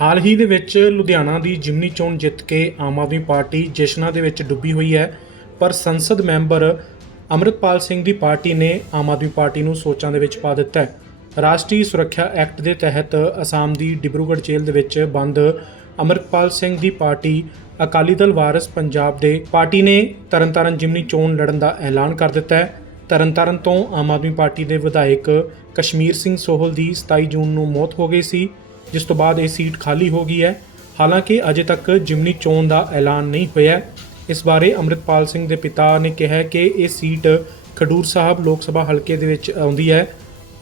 ਹਾਲ ਹੀ ਦੇ ਵਿੱਚ ਲੁਧਿਆਣਾ ਦੀ ਜਿਮਨੀ ਚੋਣ ਜਿੱਤ ਕੇ ਆਮ ਆਦਮੀ ਪਾਰਟੀ ਜਸ਼ਨਾਂ ਦੇ ਵਿੱਚ ਡੁੱਬੀ ਹੋਈ ਹੈ, ਪਰ ਸੰਸਦ ਮੈਂਬਰ ਅੰਮ੍ਰਿਤਪਾਲ ਸਿੰਘ ਦੀ ਪਾਰਟੀ ਨੇ ਆਮ ਆਦਮੀ ਪਾਰਟੀ ਨੂੰ ਸੋਚਾਂ ਦੇ ਵਿੱਚ ਪਾ ਦਿੱਤਾ ਹੈ। ਰਾਸ਼ਟਰੀ ਸੁਰੱਖਿਆ ਐਕਟ ਦੇ ਤਹਿਤ ਅਸਾਮ ਦੀ ਡਿਬਰੂਗੜ੍ਹ ਜੇਲ੍ਹ ਦੇ ਵਿੱਚ ਬੰਦ ਅੰਮ੍ਰਿਤਪਾਲ ਸਿੰਘ ਦੀ ਪਾਰਟੀ ਅਕਾਲੀ ਦਲ ਵਾਰਿਸ ਪੰਜਾਬ ਦੇ ਪਾਰਟੀ ਨੇ ਤਰਨਤਾਰਨ ਜਿਮਨੀ ਚੋਣ ਲੜਨ ਦਾ ਐਲਾਨ ਕਰ ਦਿੱਤਾ ਹੈ। ਤਰਨਤਾਰਨ ਤੋਂ ਆਮ ਆਦਮੀ ਪਾਰਟੀ ਦੇ ਵਿਧਾਇਕ ਕਸ਼ਮੀਰ ਸਿੰਘ ਸੋਹਲ ਦੀ 27 ਜੂਨ ਨੂੰ ਮੌਤ ਹੋ ਗਈ ਸੀ। ਜਿਸ ਤੋਂ ਬਾਅਦ ਇਹ ਸੀਟ ਖਾਲੀ ਹੋ ਗਈ ਹੈ। ਹਾਲਾਂਕਿ ਅਜੇ ਤੱਕ ਜਿਮਨੀ ਚੋਣ ਦਾ ਐਲਾਨ ਨਹੀਂ ਹੋਇਆ ਇਸ ਬਾਰੇ ਅੰਮ੍ਰਿਤਪਾਲ ਸਿੰਘ ਦੇ ਪਿਤਾ ਨੇ ਕਿਹਾ ਕਿ ਇਹ ਸੀਟ ਖਡੂਰ ਸਾਹਿਬ ਲੋਕ ਸਭਾ ਹਲਕੇ ਦੇ ਵਿੱਚ ਆਉਂਦੀ ਹੈ।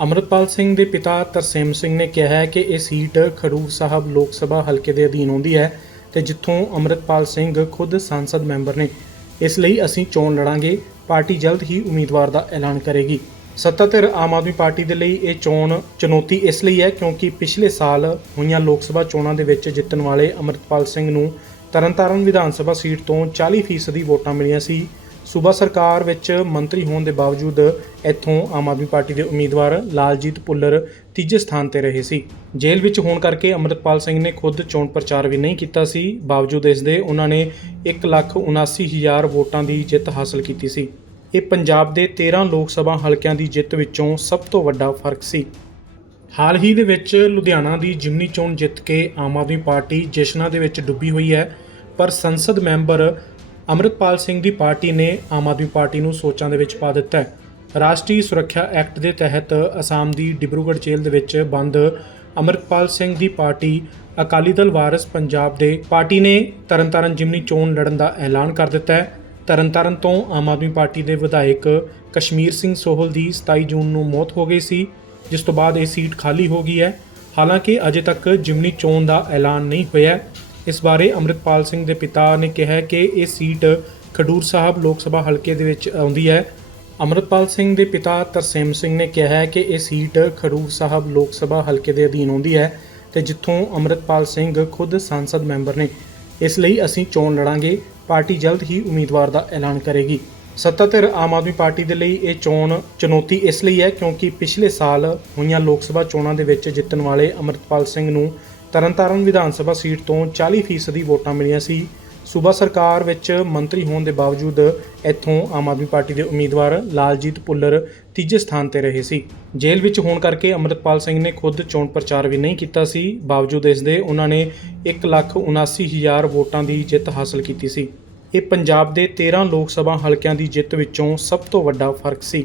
ਅੰਮ੍ਰਿਤਪਾਲ ਸਿੰਘ ਦੇ ਪਿਤਾ ਤਰਸੇਮ ਸਿੰਘ ਨੇ ਕਿਹਾ ਹੈ ਕਿ ਇਹ ਸੀਟ ਖਡੂਰ ਸਾਹਿਬ ਲੋਕ ਸਭਾ ਹਲਕੇ ਦੇ ਅਧੀਨ ਆਉਂਦੀ ਹੈ ਤੇ ਜਿੱਥੋਂ ਅੰਮ੍ਰਿਤਪਾਲ ਸਿੰਘ ਖੁਦ ਸੰਸਦ ਮੈਂਬਰ ਨੇ। ਇਸ ਲਈ ਅਸੀਂ ਚੋਣ ਲੜਾਂਗੇ। ਪਾਰਟੀ ਜਲਦ ਹੀ ਉਮੀਦਵਾਰ ਦਾ ਐਲਾਨ ਕਰੇਗੀ। ਸੱਤਾਧਿਰ ਆਮ ਆਦਮੀ ਪਾਰਟੀ ਦੇ ਲਈ ਇਹ ਚੋਣ ਚੁਣੌਤੀ ਇਸ ਲਈ ਹੈ ਕਿਉਂਕਿ ਪਿਛਲੇ ਸਾਲ ਹੋਈਆਂ ਲੋਕ ਸਭਾ ਚੋਣਾਂ ਦੇ ਵਿੱਚ ਜਿੱਤਣ ਵਾਲੇ ਅੰਮ੍ਰਿਤਪਾਲ ਸਿੰਘ ਨੂੰ ਤਰਨਤਾਰਨ ਵਿਧਾਨ ਸਭਾ ਸੀਟ ਤੋਂ 40% ਵੋਟਾਂ ਮਿਲੀਆਂ ਸੀ। ਸੂਬਾ ਸਰਕਾਰ ਵਿੱਚ ਮੰਤਰੀ ਹੋਣ ਦੇ ਬਾਵਜੂਦ ਇੱਥੋਂ ਆਮ ਆਦਮੀ ਪਾਰਟੀ ਦੇ ਉਮੀਦਵਾਰ ਲਾਲਜੀਤ ਭੁੱਲਰ ਤੀਜੇ ਸਥਾਨ ਤੇ ਰਹੇ ਸੀ। ਜੇਲ੍ਹ ਵਿੱਚ ਹੋਣ ਕਰਕੇ ਅੰਮ੍ਰਿਤਪਾਲ ਸਿੰਘ ਨੇ ਖੁਦ ਚੋਣ ਪ੍ਰਚਾਰ ਵੀ ਨਹੀਂ ਕੀਤਾ ਸੀ। ਬਾਵਜੂਦ ਇਸ ਦੇ ਉਹਨਾਂ ਨੇ 179000 ਵੋਟਾਂ ਦੀ ਜਿੱਤ ਹਾਸਲ ਕੀਤੀ ਸੀ। ਇਹ ਪੰਜਾਬ ਦੇ 13 ਲੋਕ ਸਭਾ ਹਲਕਿਆਂ ਦੀ ਜਿੱਤ ਵਿੱਚੋਂ ਸਭ ਤੋਂ ਵੱਡਾ ਫ਼ਰਕ ਸੀ। ਹਾਲ ਹੀ ਦੇ ਵਿੱਚ ਲੁਧਿਆਣਾ ਦੀ ਜਿਮਨੀ ਚੋਣ ਜਿੱਤ ਕੇ ਆਮ ਆਦਮੀ ਪਾਰਟੀ ਜਸ਼ਨਾਂ ਦੇ ਵਿੱਚ ਡੁੱਬੀ ਹੋਈ ਹੈ, ਪਰ ਸੰਸਦ ਮੈਂਬਰ ਅੰਮ੍ਰਿਤਪਾਲ ਸਿੰਘ ਦੀ ਪਾਰਟੀ ਨੇ ਆਮ ਆਦਮੀ ਪਾਰਟੀ ਨੂੰ ਸੋਚਾਂ ਦੇ ਵਿੱਚ ਪਾ ਦਿੱਤਾ ਹੈ। ਰਾਸ਼ਟਰੀ ਸੁਰੱਖਿਆ ਐਕਟ ਦੇ ਤਹਿਤ ਅਸਾਮ ਦੀ ਡਿਬਰੂਗੜ੍ਹ ਜੇਲ੍ਹ ਦੇ ਵਿੱਚ ਬੰਦ ਅੰਮ੍ਰਿਤਪਾਲ ਸਿੰਘ ਦੀ ਪਾਰਟੀ ਅਕਾਲੀ ਦਲ ਵਾਰਿਸ ਪੰਜਾਬ ਦੇ ਪਾਰਟੀ ਨੇ ਤਰਨਤਾਰਨ ਜਿਮਨੀ ਚੋਣ ਲੜਨ ਦਾ ਐਲਾਨ ਕਰ ਦਿੱਤਾ ਹੈ। ਤਰਨਤਾਰਨ ਤੋਂ ਆਮ ਆਦਮੀ ਪਾਰਟੀ ਦੇ ਵਿਧਾਇਕ ਕਸ਼ਮੀਰ ਸਿੰਘ ਸੋਹਲ ਦੀ 27 ਜੂਨ ਨੂੰ ਮੌਤ ਹੋ ਗਈ ਸੀ, ਜਿਸ ਤੋਂ ਬਾਅਦ ਇਹ ਸੀਟ ਖਾਲੀ ਹੋ ਗਈ ਹੈ। ਹਾਲਾਂਕਿ ਅਜੇ ਤੱਕ ਜਿਮਨੀ ਚੋਣ ਦਾ ਐਲਾਨ ਨਹੀਂ ਹੋਇਆ ਇਸ ਬਾਰੇ ਅੰਮ੍ਰਿਤਪਾਲ ਸਿੰਘ ਦੇ ਪਿਤਾ ਨੇ ਕਿਹਾ ਕਿ ਇਹ ਸੀਟ ਖਡੂਰ ਸਾਹਿਬ ਲੋਕ ਸਭਾ ਹਲਕੇ ਦੇ ਵਿੱਚ ਆਉਂਦੀ ਹੈ। ਅੰਮ੍ਰਿਤਪਾਲ ਸਿੰਘ ਦੇ ਪਿਤਾ ਤਰਸੇਮ ਸਿੰਘ ਨੇ ਕਿਹਾ ਹੈ ਕਿ ਇਹ ਸੀਟ ਖਡੂਰ ਸਾਹਿਬ ਲੋਕ ਸਭਾ ਹਲਕੇ ਦੇ ਅਧੀਨ ਆਉਂਦੀ ਹੈ ਤੇ ਜਿੱਥੋਂ ਅੰਮ੍ਰਿਤਪਾਲ ਸਿੰਘ ਖੁਦ ਸੰਸਦ ਮੈਂਬਰ ਨੇ। ਇਸ ਲਈ ਅਸੀਂ ਚੋਣ ਲੜਾਂਗੇ। ਪਾਰਟੀ ਜਲਦ ਹੀ ਉਮੀਦਵਾਰ ਦਾ ਐਲਾਨ ਕਰੇਗੀ। ਸੱਤਾਧਿਰ ਆਮ ਆਦਮੀ ਪਾਰਟੀ ਦੇ ਲਈ ਇਹ ਚੋਣ ਚੁਣੌਤੀ ਇਸ ਲਈ ਹੈ ਕਿਉਂਕਿ ਪਿਛਲੇ ਸਾਲ ਹੋਈਆਂ ਲੋਕ ਸਭਾ ਚੋਣਾਂ ਦੇ ਵਿੱਚ ਜਿੱਤਣ ਵਾਲੇ ਅੰਮ੍ਰਿਤਪਾਲ ਸਿੰਘ ਨੂੰ ਤਰਨਤਾਰਨ ਵਿਧਾਨ ਸਭਾ ਸੀਟ ਤੋਂ 40% ਵੋਟਾਂ ਮਿਲੀਆਂ ਸੀ। ਸੂਬਾ ਸਰਕਾਰ ਵਿੱਚ ਮੰਤਰੀ ਹੋਣ ਦੇ ਬਾਵਜੂਦ ਇੱਥੋਂ ਆਮ ਆਦਮੀ ਪਾਰਟੀ ਦੇ ਉਮੀਦਵਾਰ ਲਾਲਜੀਤ ਭੁੱਲਰ ਤੀਜੇ ਸਥਾਨ ਤੇ ਰਹੇ ਸੀ। ਜੇਲ੍ਹ ਵਿੱਚ ਹੋਣ ਕਰਕੇ ਅੰਮ੍ਰਿਤਪਾਲ ਸਿੰਘ ਨੇ ਖੁਦ ਚੋਣ ਪ੍ਰਚਾਰ ਵੀ ਨਹੀਂ ਕੀਤਾ ਸੀ। ਬਾਵਜੂਦ ਇਸ ਦੇ ਉਹਨਾਂ ਨੇ 179000 ਵੋਟਾਂ ਦੀ ਜਿੱਤ ਹਾਸਲ ਕੀਤੀ ਸੀ। ਇਹ ਪੰਜਾਬ ਦੇ 13 ਲੋਕ ਸਭਾ ਹਲਕਿਆਂ ਦੀ ਜਿੱਤ ਵਿੱਚੋਂ ਸਭ ਤੋਂ ਵੱਡਾ ਫ਼ਰਕ ਸੀ।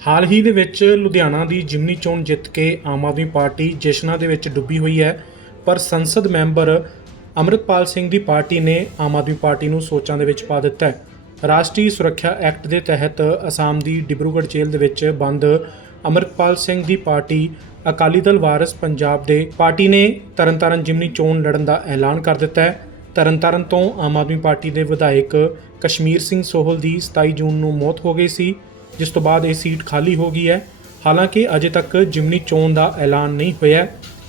ਹਾਲ ਹੀ ਦੇ ਵਿੱਚ ਲੁਧਿਆਣਾ ਦੀ ਜਿਮਨੀ ਚੋਣ ਜਿੱਤ ਕੇ ਆਮ ਆਦਮੀ ਪਾਰਟੀ ਜਸ਼ਨਾਂ ਦੇ ਵਿੱਚ ਡੁੱਬੀ ਹੋਈ ਹੈ, ਪਰ ਸੰਸਦ ਮੈਂਬਰ ਅੰਮ੍ਰਿਤਪਾਲ ਸਿੰਘ ਦੀ ਪਾਰਟੀ ਨੇ ਆਮ ਆਦਮੀ ਪਾਰਟੀ ਨੂੰ ਸੋਚਾਂ ਦੇ ਵਿੱਚ ਪਾ ਦਿੱਤਾ ਹੈ। ਰਾਸ਼ਟਰੀ ਸੁਰੱਖਿਆ ਐਕਟ ਦੇ ਤਹਿਤ ਅਸਾਮ ਦੀ ਡਿਬਰੂਗੜ੍ਹ ਜੇਲ੍ਹ ਦੇ ਵਿੱਚ ਬੰਦ ਅੰਮ੍ਰਿਤਪਾਲ ਸਿੰਘ ਦੀ ਪਾਰਟੀ ਅਕਾਲੀ ਦਲ ਵਾਰਿਸ ਪੰਜਾਬ ਦੇ ਪਾਰਟੀ ਨੇ ਤਰਨਤਾਰਨ ਜਿਮਨੀ ਚੋਣ ਲੜਨ ਦਾ ਐਲਾਨ ਕਰ ਦਿੱਤਾ ਹੈ। ਤਰਨਤਾਰਨ ਤੋਂ ਆਮ ਆਦਮੀ ਪਾਰਟੀ ਦੇ ਵਿਧਾਇਕ ਕਸ਼ਮੀਰ ਸਿੰਘ ਸੋਹਲ ਦੀ 27 ਜੂਨ ਨੂੰ ਮੌਤ ਹੋ ਗਈ ਸੀ, ਜਿਸ ਤੋਂ ਬਾਅਦ ਇਹ ਸੀਟ ਖਾਲੀ ਹੋ ਗਈ ਹੈ। ਹਾਲਾਂਕਿ ਅਜੇ ਤੱਕ ਜਿਮਨੀ ਚੋਣ ਦਾ ਐਲਾਨ ਨਹੀਂ ਹੋਇਆ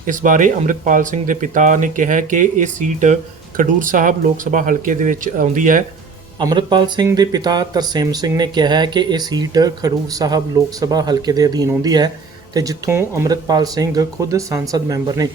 ਇਸ ਬਾਰੇ ਅੰਮ੍ਰਿਤਪਾਲ ਸਿੰਘ ਦੇ ਪਿਤਾ ਨੇ ਕਿਹਾ ਕਿ ਇਹ ਸੀਟ ਖਡੂਰ ਸਾਹਿਬ ਲੋਕ ਸਭਾ ਹਲਕੇ ਦੇ ਵਿੱਚ ਆਉਂਦੀ ਹੈ। ਅੰਮ੍ਰਿਤਪਾਲ ਸਿੰਘ ਦੇ ਪਿਤਾ ਤਰਸੇਮ ਸਿੰਘ ਨੇ ਕਿਹਾ ਹੈ ਕਿ ਇਹ ਸੀਟ ਖਡੂਰ ਸਾਹਿਬ ਲੋਕ ਸਭਾ ਹਲਕੇ ਦੇ ਅਧੀਨ ਆਉਂਦੀ ਹੈ ਤੇ ਜਿੱਥੋਂ ਅੰਮ੍ਰਿਤਪਾਲ ਸਿੰਘ ਖੁਦ ਸੰਸਦ ਮੈਂਬਰ ਨੇ।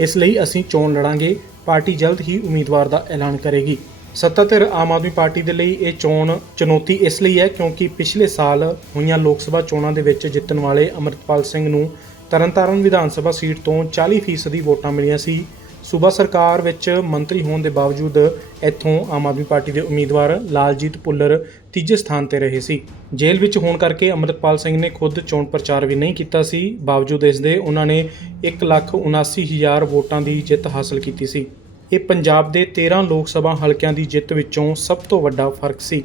ਇਸ ਲਈ ਅਸੀਂ ਚੋਣ ਲੜਾਂਗੇ। ਪਾਰਟੀ ਜਲਦ ਹੀ ਉਮੀਦਵਾਰ ਦਾ ਐਲਾਨ ਕਰੇਗੀ। ਸੱਤਾਧਿਰ ਆਮ ਆਦਮੀ ਪਾਰਟੀ ਦੇ ਲਈ ਇਹ ਚੋਣ ਚੁਣੌਤੀ ਇਸ ਲਈ ਹੈ ਕਿਉਂਕਿ ਪਿਛਲੇ ਸਾਲ ਹੋਈਆਂ ਲੋਕ ਸਭਾ ਚੋਣਾਂ ਦੇ ਵਿੱਚ ਜਿੱਤਣ ਵਾਲੇ ਅੰਮ੍ਰਿਤਪਾਲ ਸਿੰਘ ਨੂੰ ਤਰਨਤਾਰਨ ਵਿਧਾਨ ਸਭਾ ਸੀਟ ਤੋਂ 40% ਵੋਟਾਂ ਮਿਲੀਆਂ ਸੀ। ਸੂਬਾ ਸਰਕਾਰ ਵਿੱਚ ਮੰਤਰੀ ਹੋਣ ਦੇ ਬਾਵਜੂਦ ਇੱਥੋਂ ਆਮ ਆਦਮੀ ਪਾਰਟੀ ਦੇ ਉਮੀਦਵਾਰ ਲਾਲਜੀਤ ਭੁੱਲਰ ਤੀਜੇ ਸਥਾਨ ਤੇ ਰਹੇ ਸੀ। ਜੇਲ੍ਹ ਵਿੱਚ ਹੋਣ ਕਰਕੇ ਅੰਮ੍ਰਿਤਪਾਲ ਸਿੰਘ ਨੇ ਖੁਦ ਚੋਣ ਪ੍ਰਚਾਰ ਵੀ ਨਹੀਂ ਕੀਤਾ ਸੀ। ਬਾਵਜੂਦ ਇਸ ਦੇ ਉਹਨਾਂ ਨੇ 179000 ਵੋਟਾਂ ਦੀ ਜਿੱਤ ਹਾਸਲ ਕੀਤੀ ਸੀ। ਇਹ ਪੰਜਾਬ ਦੇ 13 ਲੋਕ ਸਭਾ ਹਲਕਿਆਂ ਦੀ ਜਿੱਤ ਵਿੱਚੋਂ ਸਭ ਤੋਂ ਵੱਡਾ ਫ਼ਰਕ ਸੀ।